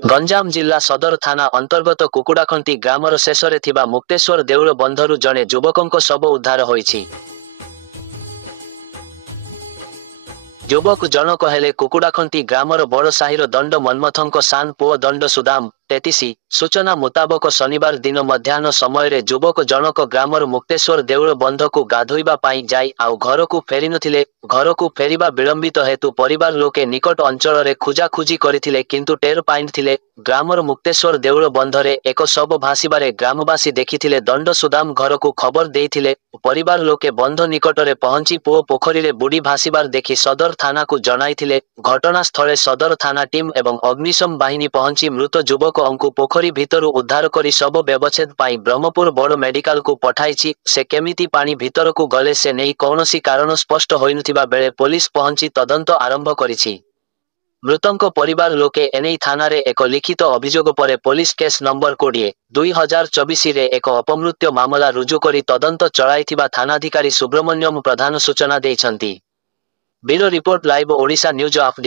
ଗଞ୍ଜାମ ଜିଲ୍ଲା ସଦର ଥାନା ଅନ୍ତର୍ଗତ କୁକୁଡ଼ାଖଣ୍ଟି ଗ୍ରାମର ଶେଷରେ ଥିବା ମୁକ୍ତେଶ୍ୱର ଦେଉଳ ବନ୍ଧରୁ ଜଣେ ଯୁବକଙ୍କ ଶବ ଉଦ୍ଧାର ହୋଇଛି। ଯୁବକ ଜଣକ ହେଲେ କୁକୁଡ଼ାଖଣ୍ଟି ଗ୍ରାମର ବଡ଼ ସାହିର ଦଣ୍ଡ ମନ୍ମଥଙ୍କ ସାନ ପୁଅ ଦଣ୍ଡ ସୁଦାମ 33। ସୂଚନା ମୁତାବକ ଶନିବାର ଦିନ ମଧ୍ୟାହ୍ନ ସମୟରେ ଯୁବକ ଜଣକ ଗ୍ରାମର ମୁକ୍ତେଶ୍ୱର ଦେଉଳ ବନ୍ଧକୁ ଗାଧୋଇବା ପାଇଁ ଯାଇ ଆଉ ଘରକୁ ଫେରିନଥିଲେ। ଘରକୁ ଫେରିବା ବିଳମ୍ବିତ ହେତୁ ପରିବାର ଲୋକେ ନିକଟ ଅଞ୍ଚଳରେ ଖୋଜାଖୋଜି କରିଥିଲେ କିନ୍ତୁ ଟେର ପାଇନଥିଲେ। ଗ୍ରାମର ମୁକ୍ତେଶ୍ୱର ଦେଉଳ ବନ୍ଧରେ ଏକ ଶବ ଭାସିବାରେ ଗ୍ରାମବାସୀ ଦେଖିଥିଲେ। ଦଣ୍ଡ ସୁଦାମ ଘରକୁ ଖବର ଦେଇଥିଲେ। ପରିବାର ଲୋକେ ବନ୍ଧ ନିକଟରେ ପହଞ୍ଚି ପୁଅ ପୋଖରୀରେ ବୁଡ଼ି ଭାସିବାର ଦେଖି ସଦର ଥାନାକୁ ଜଣାଇଥିଲେ। ଘଟଣାସ୍ଥଳେ ସଦର ଥାନା ଟିମ୍ ଏବଂ ଅଗ୍ନିଶମ ବାହିନୀ ପହଞ୍ଚି ମୃତ ଯୁବକଙ୍କୁ ପୋଖରୀ ଭିତରୁ ଉଦ୍ଧାର କରି ଶବ ବ୍ୟବଚ୍ଛେଦ ପାଇଁ ବ୍ରହ୍ମପୁର ବଡ଼ ମେଡିକାଲକୁ ପଠାଇଛି। ସେ କେମିତି ପାଣି ଭିତରକୁ ଗଲେ ସେ ନେଇ କୌଣସି କାରଣ ସ୍ପଷ୍ଟ ହୋଇନଥିବା ବେଳେ ପୋଲିସ ପହଞ୍ଚି ତଦନ୍ତ ଆରମ୍ଭ କରିଛି। ମୃତଙ୍କ ପରିବାର ଲୋକେ ଏନେଇ ଥାନାରେ ଏକ ଲିଖିତ ଅଭିଯୋଗ ପରେ ପୋଲିସ କେସ୍ ନମ୍ବର 20/2024ରେ ଏକ ଅପମୃତ୍ୟୁ ମାମଲା ରୁଜୁ କରି ତଦନ୍ତ ଚଳାଇଥିବା ଥାନାଧିକାରୀ ସୁବ୍ରମଣ୍ୟମ ପ୍ରଧାନ ସୂଚନା ଦେଇଛନ୍ତି। Bureau report live Odisha news of